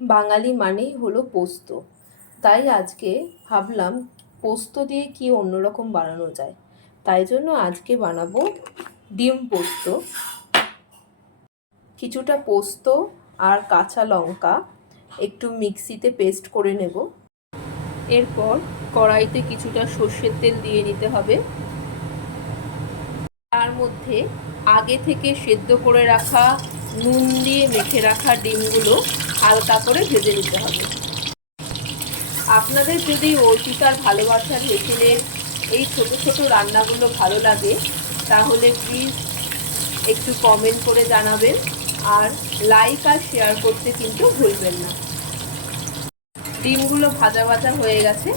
বাঙালি মানেই হলো পোস্ত। তাই আজকে ভাবলাম পোস্ত দিয়ে কি অন্যরকম বানানো যায়। তাই জন্য আজকে বানাবো ডিম পোস্ত। কিছুটা পোস্ত আর কাঁচা লঙ্কা একটু মিক্সিতে পেস্ট করে নেব। এরপর কড়াইতে কিছুটা সর্ষের তেল দিয়ে নিতে হবে। তার মধ্যে আগে থেকে সেদ্ধ করে রাখা নুন দিয়ে মেখে রাখা ডিমগুলো হালকা করে ভেজে নিতে হবে। আপনাদের যদি অর্পিতার ভালোবাসার হেসেলের এই ছোট ছোট রান্নাগুলো ভালো লাগে তাহলে প্লিজ একটু কমেন্ট করে জানাবেন, আর লাইক আর শেয়ার করতে কিন্তু ভুলবেন না। ডিমগুলো ভাজা ভাজা হয়ে গেছে,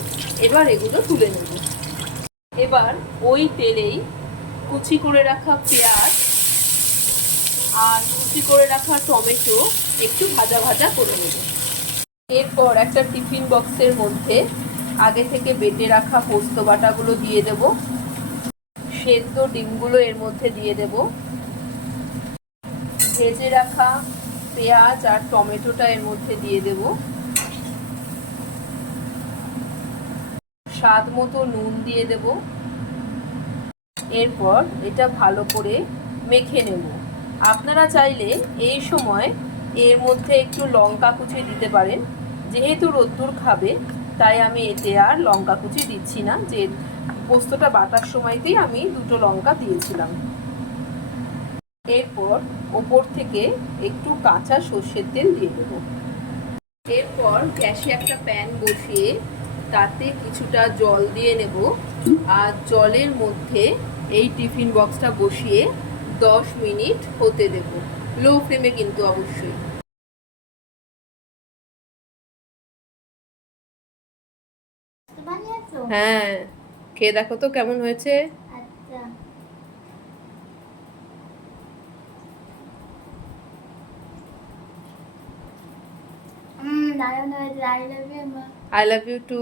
এবার এগুলো তুলে নেব। এবার ওই তেলেই কুচি করে রাখা পেঁয়াজ আর কুচি করে রাখা টমেটো একটু ভাজা ভাজা করে নেব। এরপর একটা টিফিন বক্সের মধ্যে আগে থেকে বেটে রাখা পোস্ত বাটাগুলো দিয়ে দেব। সেদ্ধ ডিমগুলো এর মধ্যে দিয়ে দেব। ভেজে রাখা পেঁয়াজ আর টমেটোটা এর মধ্যে দিয়ে দেব। স্বাদ মতো নুন দিয়ে দেব। এরপর এটা ভালো করে মেখে নেব। আপনারা চাইলে এই সময় এর মধ্যে একটু লঙ্কা কুচি দিতে পারেন। যেহেতু রোদ্দুর খাবে তাই আমি এতে আর লঙ্কা কুচি দিচ্ছি না, যে পোস্তটা বাটার সময়তেই আমি দুটো লঙ্কা দিয়েছিলাম। এরপর ওপর থেকে একটু কাঁচা সর্ষের তেল দিয়ে দেব। এরপর গ্যাসে একটা প্যান বসিয়ে তাতে কিছুটা জল দিয়ে নেব, আর জলের মধ্যে এই টিফিন বক্সটা বসিয়ে 10 মিনিট হতে দেব, লো ফ্লেমে কিন্তু অবশ্যই। হ্যাঁ, খেয়ে দেখো তো কেমন হয়েছে। দারুণ হয়েছে। I love you two.